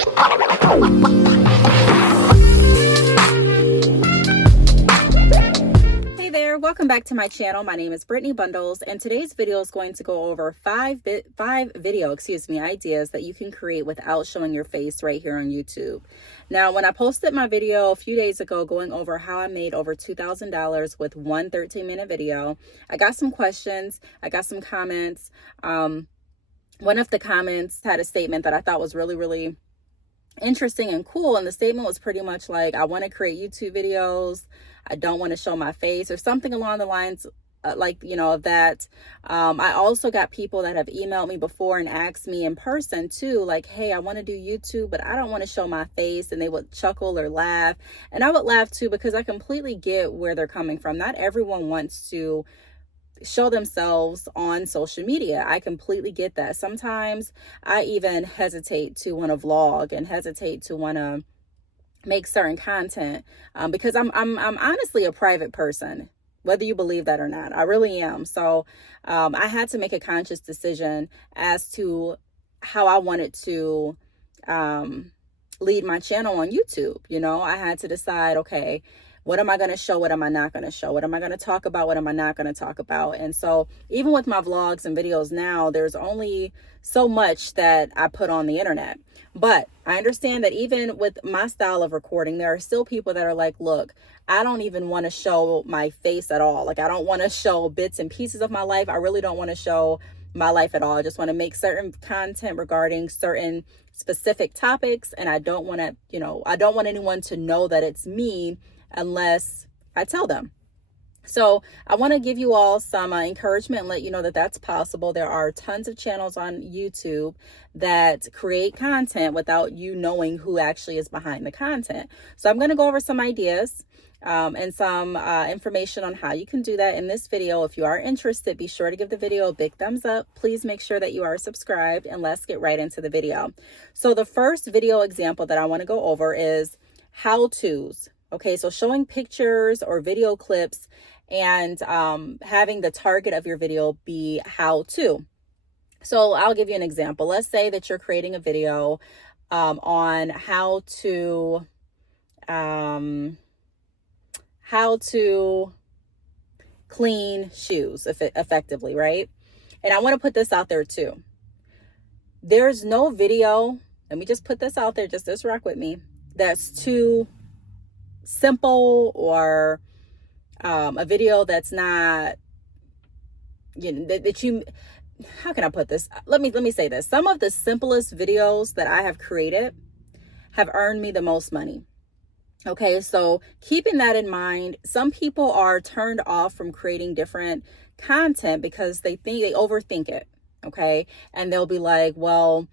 Hey there, welcome back to my channel. My name is Brittney Bundles, and today's video is going to go over five video ideas that you can create without showing your face right here on YouTube. Now, when I posted my video a few days ago going over how I made over $2,000 with one 13-minute video, I got some questions, I got some comments. One of the comments had a statement that I thought was really interesting and cool, and the statement was pretty much like, I want to create YouTube videos, I don't want to show my face, or something along the lines of that. I also got people that have emailed me before and asked me in person too, like, hey, I want to do YouTube, but I don't want to show my face, and they would chuckle or laugh, and I would laugh too, because I completely get where they're coming from. Not everyone wants to show themselves on social media. I completely get that. Sometimes I even hesitate to want to vlog and hesitate to want to make certain content because I'm honestly a private person, whether you believe that or not. I really am. So I had to make a conscious decision as to how I wanted to lead my channel on YouTube. You know, I had to decide, okay, what am I going to show? What am I not going to show? What am I going to talk about? What am I not going to talk about? And so even with my vlogs and videos now, there's only so much that I put on the internet. But I understand that even with my style of recording, there are still people that are like, look, I don't even want to show my face at all. Like, I don't want to show bits and pieces of my life. I really don't want to show my life at all. I just want to make certain content regarding certain specific topics. And I don't want to, I don't want anyone to know that it's me unless I tell them. So I want to give you all some encouragement and let you know that that's possible. There are tons of channels on YouTube that create content without you knowing who actually is behind the content. So I'm going to go over some ideas and some information on how you can do that in this video. If you are interested, be sure to give the video a big thumbs up. Please make sure that you are subscribed, and let's get right into the video. So the first video example that I want to go over is how-tos. Okay, so showing pictures or video clips and having the target of your video be how to. So I'll give you an example. Let's say that you're creating a video on how to clean shoes effectively, right? And I want to put this out there too. There's no video, let me just put this out there, just rock with me, that's too simple, or a video that's not, how can I put this? Let me say this. Some of the simplest videos that I have created have earned me the most money. Okay, so keeping that in mind, some people are turned off from creating different content because they overthink it. Okay, and they'll be like, well,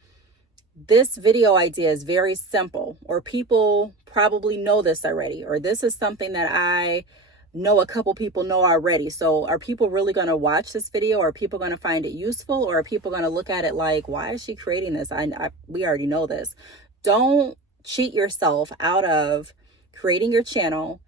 this video idea is very simple, or people probably know this already, or this is something that I know a couple people know already. So are people really going to watch this video? Are people going to find it useful? Or are people going to look at it like, why is she creating this? We already know this. Don't cheat yourself out of creating your channel,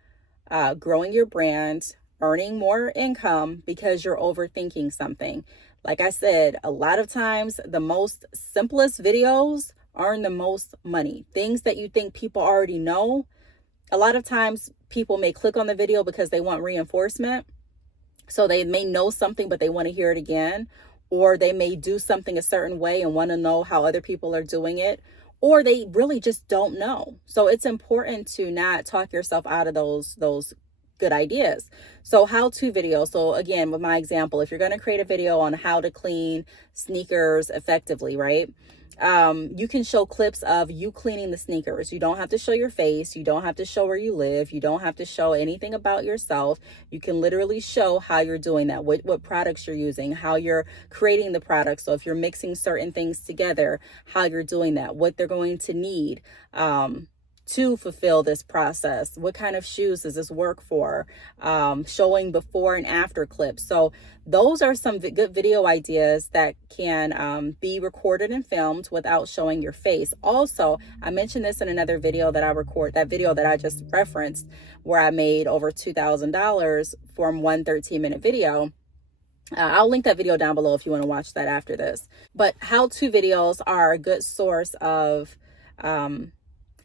growing your brand, earning more income because you're overthinking something. Like I said, a lot of times the most simplest videos earn the most money. Things that you think people already know, a lot of times people may click on the video because they want reinforcement. So they may know something, but they want to hear it again. Or they may do something a certain way and want to know how other people are doing it. Or they really just don't know. So it's important to not talk yourself out of those good ideas. So how-to video. So again, with my example, if you're going to create a video on how to clean sneakers effectively, right? You can show clips of you cleaning the sneakers. You don't have to show your face. You don't have to show where you live. You don't have to show anything about yourself. You can literally show how you're doing that, what products you're using, how you're creating the product. So if you're mixing certain things together, how you're doing that, what they're going to need, to fulfill this process. What kind of shoes does this work for? Showing before and after clips. So those are some good video ideas that can be recorded and filmed without showing your face. Also, I mentioned this in another video that that video that I just referenced, where I made over $2,000 from one 13-minute video. I'll link that video down below if you want to watch that after this. But how-to videos are a good source of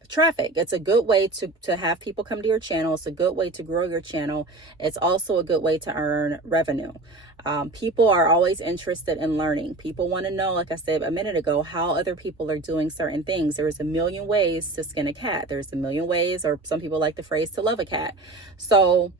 traffic. It's a good way to have people come to your channel. It's a good way to grow your channel. It's also a good way to earn revenue. People are always interested in learning. People want to know, like I said a minute ago, how other people are doing certain things. There's a million ways to skin a cat. There's a million ways, or some people like the phrase, to love a cat. So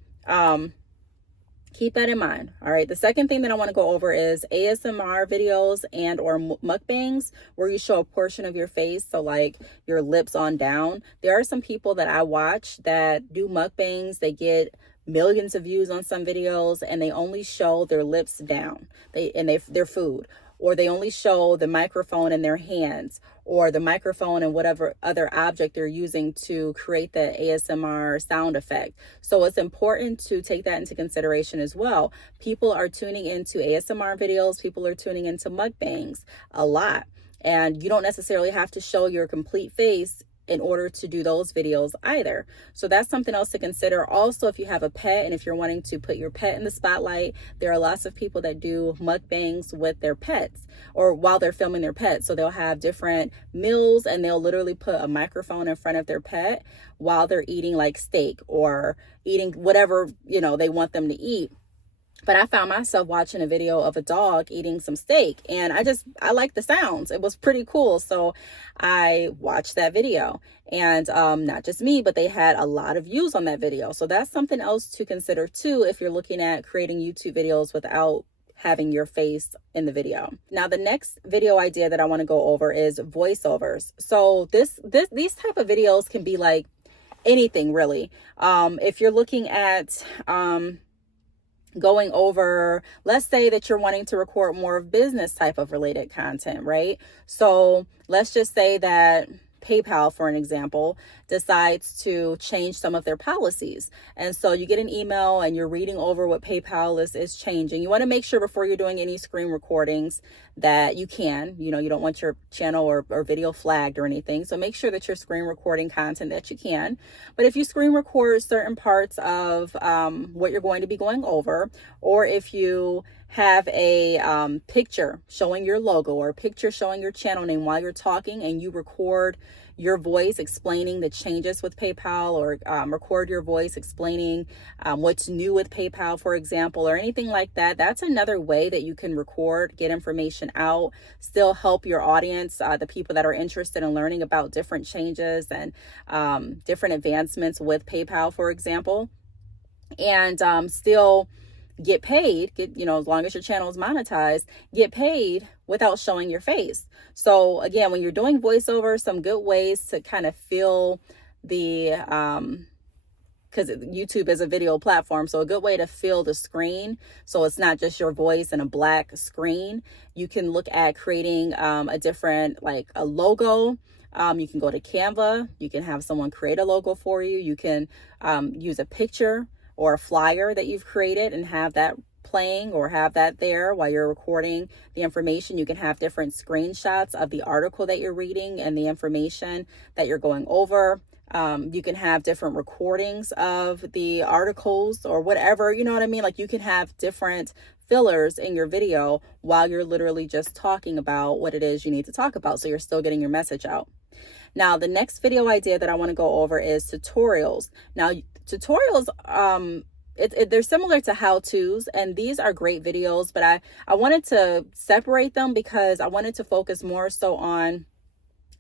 keep that in mind. All right. The second thing that I want to go over is ASMR videos and or mukbangs, where you show a portion of your face. So like your lips on down. There are some people that I watch that do mukbangs. They get millions of views on some videos, and they only show their lips down, their food, or they only show the microphone in their hands, or the microphone and whatever other object they're using to create the ASMR sound effect. So it's important to take that into consideration as well. People are tuning into ASMR videos. People are tuning into mukbangs a lot. And you don't necessarily have to show your complete face in order to do those videos either. So that's something else to consider. Also, if you have a pet and if you're wanting to put your pet in the spotlight, there are lots of people that do mukbangs with their pets or while they're filming their pets. So they'll have different meals and they'll literally put a microphone in front of their pet while they're eating like steak or eating whatever, you know, they want them to eat. But I found myself watching a video of a dog eating some steak, and I like the sounds. It was pretty cool. So I watched that video, and not just me, but they had a lot of views on that video. So that's something else to consider too, if you're looking at creating YouTube videos without having your face in the video. Now, the next video idea that I want to go over is voiceovers. So these type of videos can be like anything really. If you're looking at, going over, let's say that you're wanting to record more of business type of related content, right? So let's just say that PayPal, for an example, decides to change some of their policies. And so you get an email and you're reading over what PayPal is changing. You want to make sure before you're doing any screen recordings that you don't want your channel or video flagged or anything. So make sure that you're screen recording content that you can. But if you screen record certain parts of what you're going to be going over, or if you have a picture showing your logo or a picture showing your channel name while you're talking, and you record your voice explaining the changes with PayPal, or record your voice explaining what's new with PayPal, for example, or anything like that. That's another way that you can record, get information out, still help your audience, the people that are interested in learning about different changes and different advancements with PayPal, for example, and still get paid, as long as your channel is monetized, get paid without showing your face. So again, when you're doing voiceover, some good ways to kind of fill the, because YouTube is a video platform, so a good way to fill the screen so it's not just your voice and a black screen. You can look at creating a different, like a logo. You can go to Canva. You can have someone create a logo for you. You can use a picture or a flyer that you've created and have that playing, or have that there while you're recording the information. You can have different screenshots of the article that you're reading and the information that you're going over. You can have different recordings of the articles or whatever, you know what I mean? Like you can have different fillers in your video while you're literally just talking about what it is you need to talk about, so you're still getting your message out. Now, the next video idea that I want to go over is tutorials. Now, tutorials, they're similar to how-tos, and these are great videos, but I wanted to separate them because I wanted to focus more so on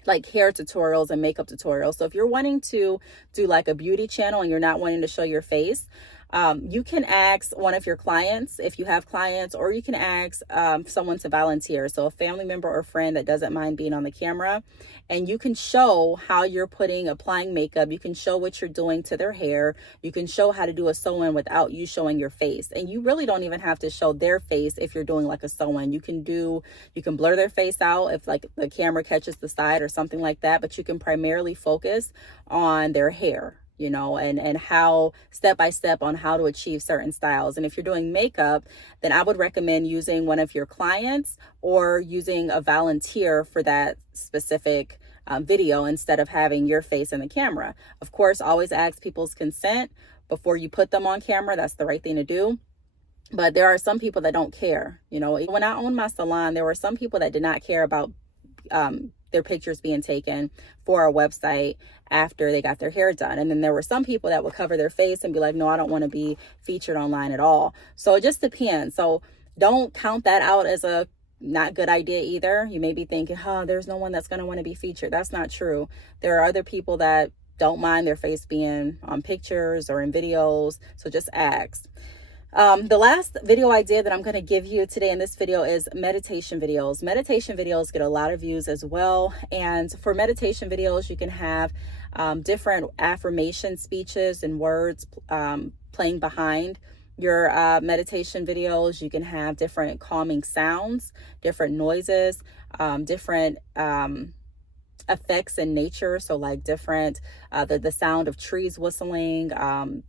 like hair tutorials and makeup tutorials. So if you're wanting to do like a beauty channel and you're not wanting to show your face, you can ask one of your clients, if you have clients, or you can ask someone to volunteer. So a family member or friend that doesn't mind being on the camera, and you can show how you're applying makeup. You can show what you're doing to their hair. You can show how to do a sew-in without you showing your face. And you really don't even have to show their face if you're doing like a sew-in. You can blur their face out if like the camera catches the side or something like that, but you can primarily focus on their hair, and how step by step on how to achieve certain styles. And if you're doing makeup, then I would recommend using one of your clients or using a volunteer for that specific video instead of having your face in the camera. Of course, always ask people's consent before you put them on camera. That's the right thing to do. But there are some people that don't care. When I owned my salon, there were some people that did not care about their pictures being taken for our website after they got their hair done. And then there were some people that would cover their face and be like, no, I don't want to be featured online at all. So it just depends. So don't count that out as a not good idea either. You may be thinking, there's no one that's going to want to be featured. That's not true. There are other people that don't mind their face being on pictures or in videos. So just ask. The last video idea that I'm going to give you today in this video is meditation videos. Meditation videos get a lot of views as well. And for meditation videos, you can have different affirmation speeches and words playing behind your meditation videos. You can have different calming sounds, different noises, different effects in nature. So like different, the sound of trees whistling,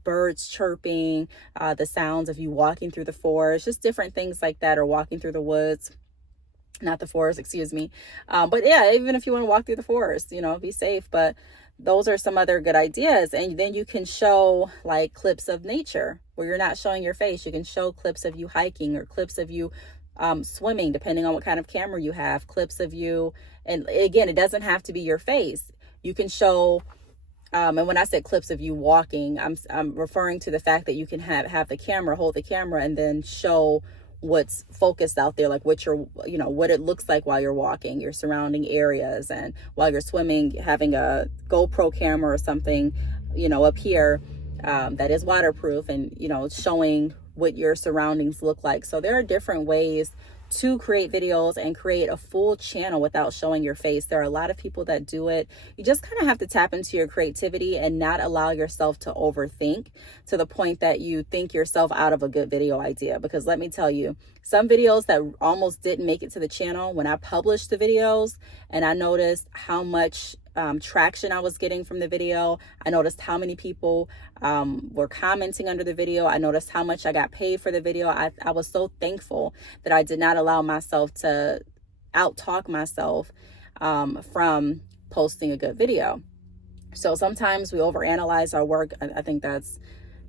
birds chirping, the sounds of you walking through the forest, just different things like that, or walking through the woods, not the forest, excuse me. But yeah, even if you want to walk through the forest, be safe. But those are some other good ideas. And then you can show like clips of nature where you're not showing your face. You can show clips of you hiking or clips of you swimming, depending on what kind of camera you have, clips of you. And again, it doesn't have to be your face. You can show, and when I said clips of you walking, I'm referring to the fact that you can have the camera, hold the camera, and then show what's focused out there, like what what it looks like while you're walking, your surrounding areas, and while you're swimming, having a GoPro camera or something, up here that is waterproof, and showing what your surroundings look like. So there are different ways to create videos and create a full channel without showing your face. There are a lot of people that do it. You just kind of have to tap into your creativity and not allow yourself to overthink to the point that you think yourself out of a good video idea. Because let me tell you, some videos that almost didn't make it to the channel, when I published the videos and I noticed how much traction I was getting from the video, I noticed how many people were commenting under the video, I noticed how much I got paid for the video. I was so thankful that I did not allow myself to out-talk myself from posting a good video. So sometimes we overanalyze our work. I think that's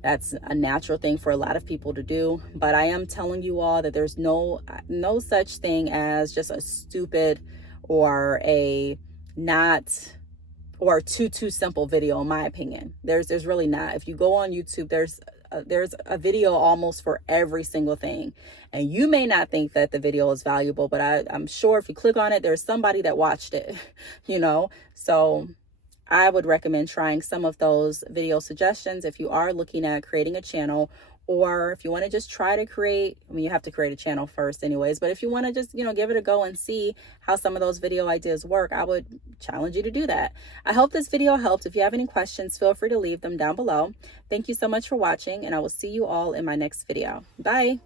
a natural thing for a lot of people to do. But I am telling you all that there's no such thing as just a stupid or a too simple video, in my opinion. There's really not. If you go on YouTube, there's a video almost for every single thing. And you may not think that the video is valuable, but I'm sure if you click on it, there's somebody that watched it, So I would recommend trying some of those video suggestions if you are looking at creating a channel, or if you want to just try to create, you have to create a channel first anyways, but if you want to just, give it a go and see how some of those video ideas work, I would challenge you to do that. I hope this video helped. If you have any questions, feel free to leave them down below. Thank you so much for watching, and I will see you all in my next video. Bye.